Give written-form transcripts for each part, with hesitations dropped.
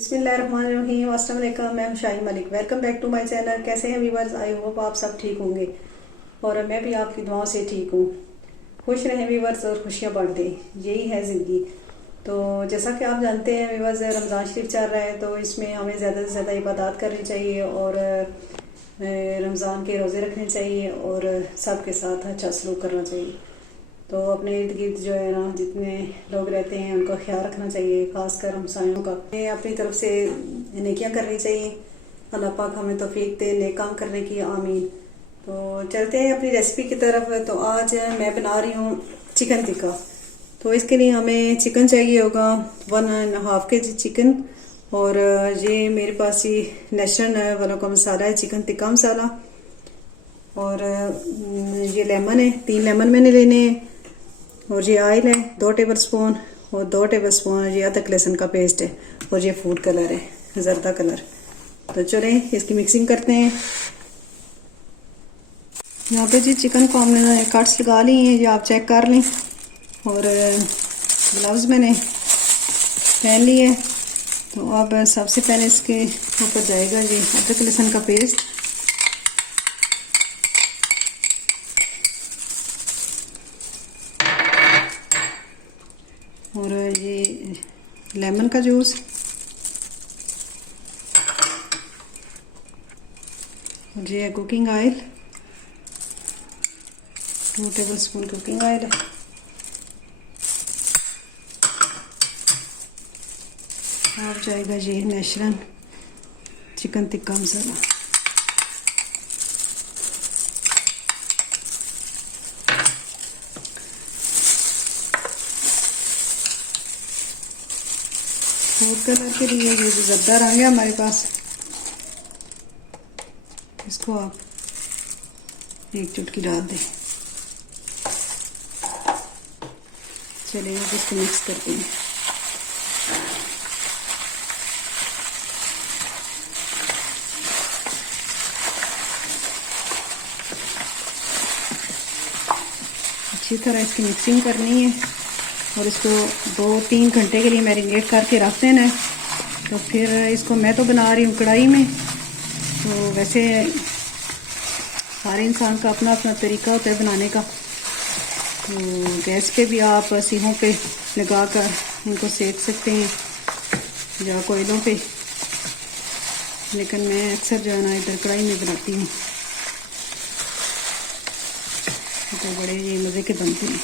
बिस्मिल्लाहिर्रहमानिर्रहीम। अस्सलाम वालेकुम। मैं हूं Shaheen Malik. Welcome back to my channel. कैसे हैं व्यूवर्स? आई होप आप सब ठीक होंगे और मैं भी आपकी दुआओं से ठीक हूँ। खुश रहें व्यूवर्स और खुशियाँ बांटें, यही है ज़िंदगी। तो जैसा कि आप जानते हैं व्यूवर्स, रमज़ान शरीफ चल रहा है तो इसमें हमें ज़्यादा से ज़्यादा इबादत करनी चाहिए और रमज़ान के रोज़े रखने चाहिए और सबके साथ अच्छा सलूक करना चाहिए। तो अपने इर्द गिर्द जो है ना, जितने लोग रहते हैं उनका ख्याल रखना चाहिए, खासकर हमसायों का। अपनी तरफ से नेकियां करनी चाहिए। अल्लाह पाक हमें तौफीक दे नेक काम करने की, आमीन। तो चलते हैं अपनी रेसिपी की तरफ। तो आज मैं बना रही हूँ चिकन टिक्का। तो इसके लिए हमें चिकन चाहिए होगा 1.5 kg चिकन। और ये मेरे पास ही नेशनल वालों का मसाला है, चिकन टिक्का मसाला। और ये लेमन है, 3 लेमन मैंने लेने हैं। और ये ऑयल है 2 टेबल स्पून और 2 टेबल स्पून ये अदरक लहसुन का पेस्ट है। और ये फूड कलर है, जर्दा कलर। तो चलें इसकी मिक्सिंग करते हैं। यहाँ पे जी चिकन को हमने कट्स लगा लिए हैं, ये आप चेक कर लें। और ग्लव्स मैंने पहन लिए है। तो अब सबसे पहले इसके ऊपर जाएगा जी अदरक लहसुन का पेस्ट। और ये लेमन का जूस और ये cooking oil, 2 table spoon cooking oil है। और जाएगा ये national chicken tikka masala. Food colour के लिए ये जो जर्दा रंग है हमारे पास, इसको आप 1 चुटकी डाल दें। चलिए अब इसको मिक्स करते हैं। अच्छी तरह इसकी मिक्सिंग करनी है और इसको 2-3 घंटे के लिए मैरिनेट करके रख देना है। तो फिर इसको मैं तो बना रही हूँ कढ़ाई में। तो वैसे हर इंसान का अपना अपना तरीका होता है बनाने का। तो गैस पे भी आप सीहों पे लगा कर इनको सेक सकते हैं या कोयलों पे, लेकिन मैं अक्सर जो है ना इधर कढ़ाई में बनाती हूँ। तो बड़े ये मज़े के बनते हैं।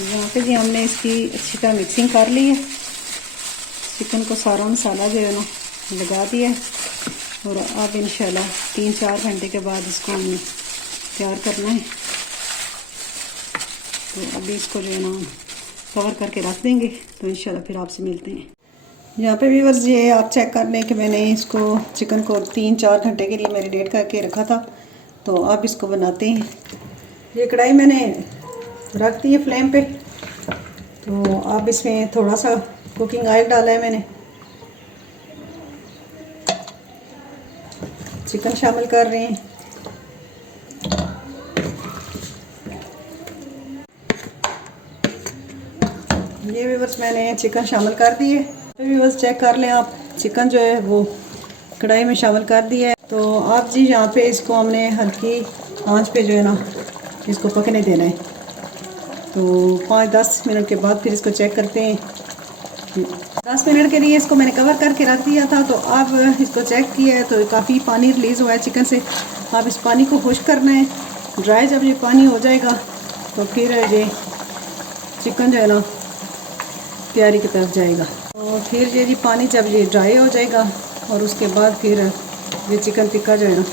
यहाँ पे जी हमने इसकी अच्छी तरह मिक्सिंग कर ली है। चिकन को सारा मसाला जो है ना लगा दिया है। और अब इंशाल्लाह 3-4 घंटे के बाद इसको हमने तैयार करना है। तो अभी इसको जो है ना कवर करके रख देंगे। तो इंशाल्लाह फिर आपसे मिलते हैं। यहाँ पे भी बस ये आप चेक कर लें कि मैंने इसको चिकन को 3-4 घंटे के लिए मैरिनेट करके रखा था। तो अब इसको बनाते हैं। ये कढ़ाई मैंने रख दी है फ्लेम पे। तो अब इसमें थोड़ा सा कुकिंग ऑयल डाला है मैंने। चिकन शामिल कर रहे हैं। ये भी बस मैंने चिकन शामिल कर दिए। ये भी बस चेक कर लें आप, चिकन जो है वो कढ़ाई में शामिल कर दिया है। तो आप जी यहाँ पे इसको हमने हल्की आंच पे जो है ना इसको पकने देना है। तो 5-10 मिनट के बाद फिर इसको चेक करते हैं। 10 मिनट के लिए इसको मैंने कवर करके रख दिया था। तो अब इसको चेक किया है तो काफ़ी पानी रिलीज़ हुआ है चिकन से। अब इस पानी को खुश्क करना है। ड्राई जब ये पानी हो जाएगा तो फिर ये चिकन जो है ना तैयारी की तरफ जाएगा। और फिर ये जी पानी जब ये ड्राई हो जाएगा और उसके बाद फिर ये चिकन टिक्का जो है ना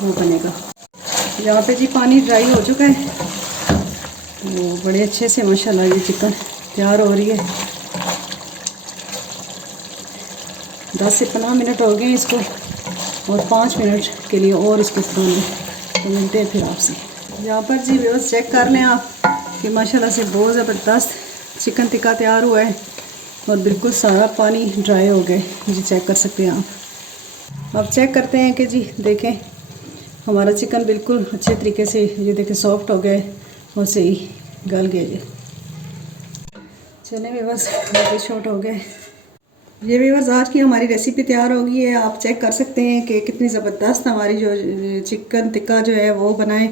वो बनेगा। यहाँ पे जी पानी ड्राई हो चुका है। तो बड़े अच्छे से माशाल्लाह ये चिकन तैयार हो रही है। 10 से 15 मिनट हो गए इसको और 5 मिनट के लिए और इसको पकाना। तो मिलते हैं फिर आपसे। यहाँ पर जी बस चेक कर लें आप कि माशाल्लाह से बहुत ज़बरदस्त चिकन टिक्का तैयार हुआ है और बिल्कुल सारा पानी ड्राई हो गए जी, चेक कर सकते हैं आप। अब चेक करते हैं कि जी देखें हमारा चिकन बिल्कुल अच्छे तरीके से ये देखें सॉफ्ट हो गए और सही गल गए। चले व्यूअर्स, वीडियो शॉर्ट हो गए। ये व्यूअर्स आज की हमारी रेसिपी तैयार हो गई है। आप चेक कर सकते हैं कि कितनी ज़बरदस्त हमारी जो चिकन टिक्का जो है वो बनाए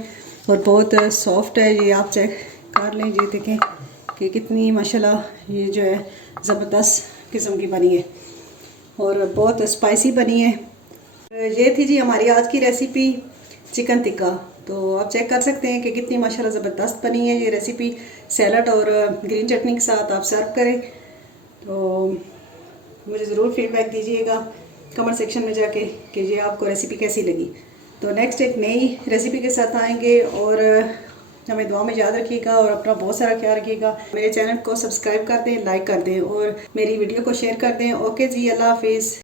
और बहुत सॉफ्ट है। ये आप चेक कर लें, ये देखें कि कितनी माशाल्लाह ये जो है ज़बरदस्त किस्म की बनी है और बहुत स्पाइसी बनी है। ये थी जी हमारी आज की रेसिपी चिकन टिक्का। तो आप चेक कर सकते हैं कि कितनी माशाल्लाह ज़बरदस्त बनी है। ये रेसिपी सैलड और ग्रीन चटनी के साथ आप सर्व करें। तो मुझे ज़रूर फीडबैक दीजिएगा कमेंट सेक्शन में जाके कि ये आपको रेसिपी कैसी लगी। तो नेक्स्ट एक नई रेसिपी के साथ आएंगे और हमें दुआ में याद रखिएगा और अपना बहुत सारा ख्याल रखिएगा। मेरे चैनल को सब्सक्राइब कर दें, लाइक कर दें और मेरी वीडियो को शेयर कर दें। ओके जी, अल्लाह हाफिज़।